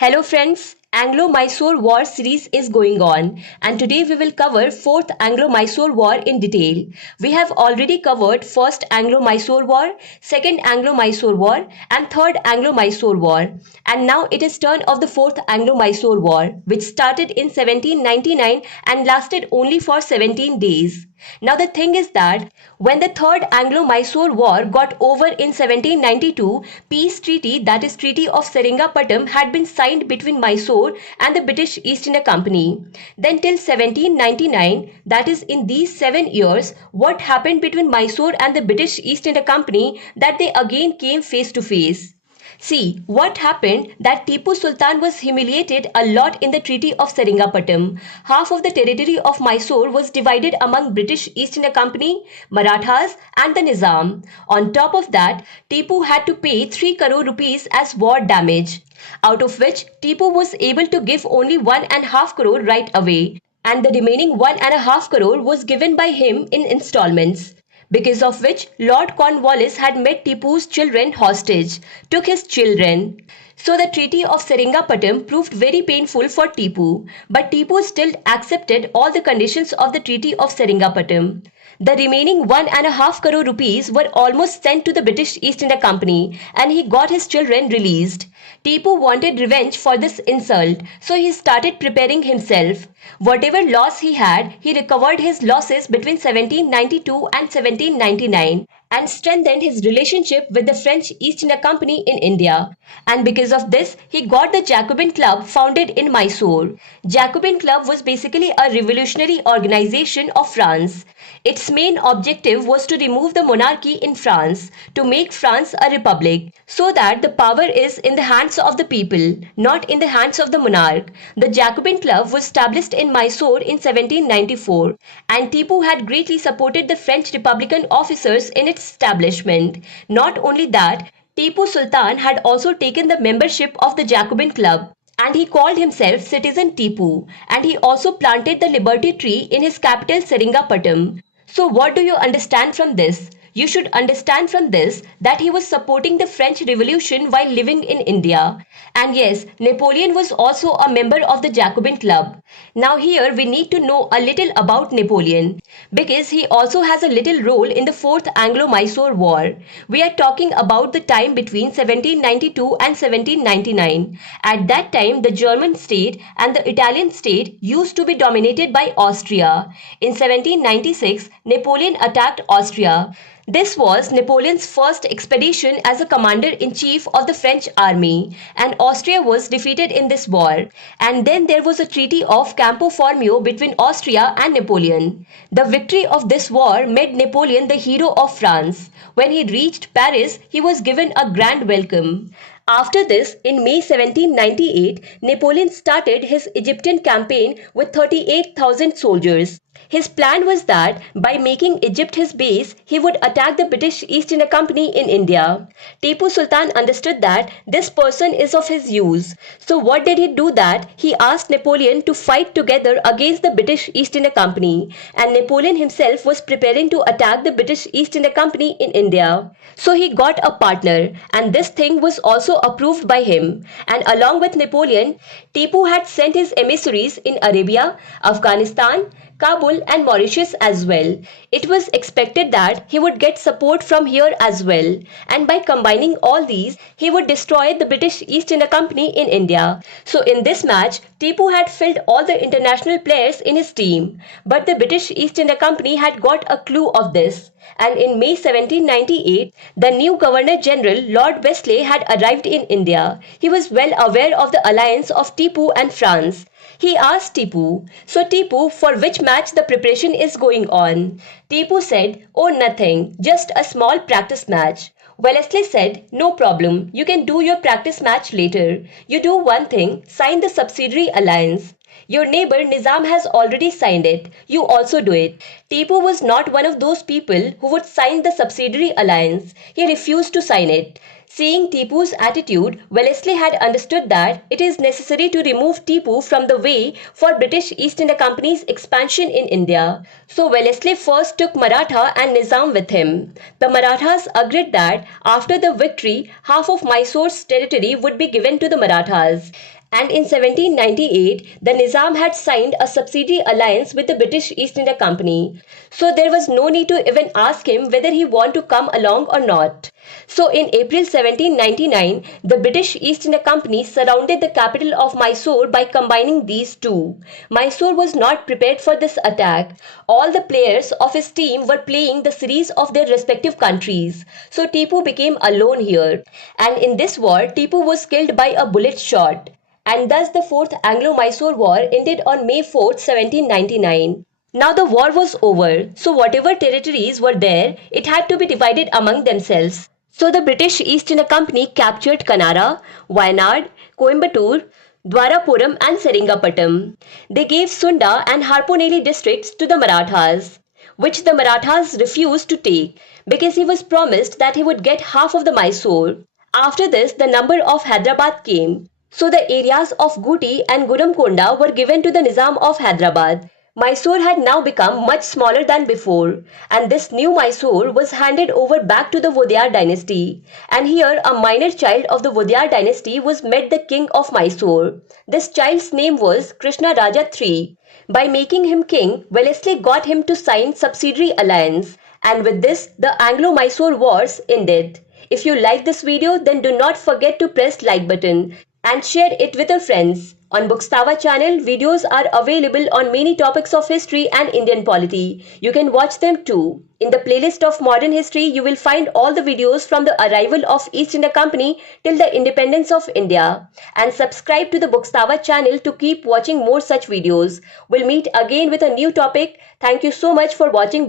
Hello friends, Anglo Mysore War series is going on and today we will cover 4th Anglo Mysore War in detail. We have already covered 1st Anglo Mysore War, 2nd Anglo Mysore War and 3rd Anglo Mysore War, and now it is turn of the 4th Anglo Mysore War, which started in 1799 and lasted only for 17 days. Now the thing is that when the Third Anglo-Mysore War got over in 1792, peace treaty, that is Treaty of Seringapatam, had been signed between Mysore and the British East India Company. Then till 1799, that is in these 7 years, what happened between Mysore and the British East India Company, that they again came face to face. See, what happened that Tipu Sultan was humiliated a lot in the Treaty of Seringapatam. Half of the territory of Mysore was divided among British East India Company, Marathas and the Nizam. On top of that, Tipu had to pay 3 crore rupees as war damage, out of which Tipu was able to give only 1.5 crore right away, and the remaining 1.5 crore was given by him in installments, because of which Lord Cornwallis had made Tipu's children hostage, took his children. So the Treaty of Seringapatam proved very painful for Tipu, but Tipu still accepted all the conditions of the Treaty of Seringapatam. The remaining 1.5 crore rupees were almost sent to the British East India Company and he got his children released. Tipu wanted revenge for this insult, so he started preparing himself. Whatever loss he had, he recovered his losses between 1792 and 1799 and strengthened his relationship with the French East India Company in India. And because of this, he got the Jacobin Club founded in Mysore. Jacobin Club was basically a revolutionary organization of France. Its main objective was to remove the monarchy in France, to make France a republic, so that the power is in the hands of the people, not in the hands of the monarch. The Jacobin Club was established in Mysore in 1794, and Tipu had greatly supported the French Republican officers in its establishment. Not only that, Tipu Sultan had also taken the membership of the Jacobin Club, and he called himself Citizen Tipu, and he also planted the Liberty Tree in his capital Seringapatam. So what do you understand from this? You should understand from this that he was supporting the French Revolution while living in India. And yes, Napoleon was also a member of the Jacobin Club. Now here we need to know a little about Napoleon, because he also has a little role in the 4th Anglo-Mysore War. We are talking about the time between 1792 and 1799. At that time, the German state and the Italian state used to be dominated by Austria. In 1796, Napoleon attacked Austria. This was Napoleon's first expedition as a commander-in-chief of the French army, and Austria was defeated in this war. And then there was a treaty of Campo Formio between Austria and Napoleon. The victory of this war made Napoleon the hero of France. When he reached Paris, he was given a grand welcome. After this, in May 1798, Napoleon started his Egyptian campaign with 38,000 soldiers. His plan was that by making Egypt his base, he would attack the British East India Company in India. Tipu Sultan understood that this person is of his use. So what did he do that? He asked Napoleon to fight together against the British East India Company, and Napoleon himself was preparing to attack the British East India Company in India. So he got a partner, and this thing was also approved by him. And along with Napoleon, Tipu had sent his emissaries in Arabia, Afghanistan, Kabul and Mauritius as well. It was expected that he would get support from here as well, and by combining all these, he would destroy the British East India Company in India. So in this match, Tipu had filled all the international players in his team, but the British East India Company had got a clue of this. And in May 1798, the new Governor General Lord Wesley had arrived in India. He was well aware of the alliance of Tipu and France. He asked Tipu, "So Tipu, for which match the preparation is going on?" Tipu said, "Oh, nothing, just a small practice match." Wellesley said, "No problem, you can do your practice match later. You do one thing, sign the subsidiary alliance. Your neighbor Nizam has already signed it. You also do it." Tipu was not one of those people who would sign the subsidiary alliance. He refused to sign it. Seeing Tipu's attitude, Wellesley had understood that it is necessary to remove Tipu from the way for British East India Company's expansion in India. So Wellesley first took Maratha and Nizam with him. The Marathas agreed that after the victory, half of Mysore's territory would be given to the Marathas. And in 1798, the Nizam had signed a subsidiary alliance with the British East India Company. So there was no need to even ask him whether he wanted to come along or not. So in April 1799, the British East India Company surrounded the capital of Mysore by combining these two. Mysore was not prepared for this attack. All the players of his team were playing the series of their respective countries. So Tipu became alone here. And in this war, Tipu was killed by a bullet shot. And thus the Fourth Anglo-Mysore War ended on May 4th, 1799. Now the war was over, so whatever territories were there, it had to be divided among themselves. So the British East India Company captured Kanara, Wayanad, Coimbatore, Dwarapuram and Seringapatam. They gave Sunda and Harponeli districts to the Marathas, which the Marathas refused to take because he was promised that he would get half of the Mysore. After this, the number of Hyderabad came. So the areas of Guti and Gurumkonda were given to the Nizam of Hyderabad. Mysore had now become much smaller than before, and this new Mysore was handed over back to the Vodiyar dynasty. And here a minor child of the Vodiyar dynasty was made the king of Mysore. This child's name was Krishna Raja III. By making him king, Wellesley got him to sign subsidiary alliance, and with this the Anglo-Mysore wars ended. If you like this video, then do not forget to press like button and share it with your friends. On Bookstava channel, videos are available on many topics of history and Indian polity. You can watch them too. In the playlist of modern history, you will find all the videos from the arrival of East India Company till the independence of India. And subscribe to the Bookstava channel to keep watching more such videos. We'll meet again with a new topic. Thank you so much for watching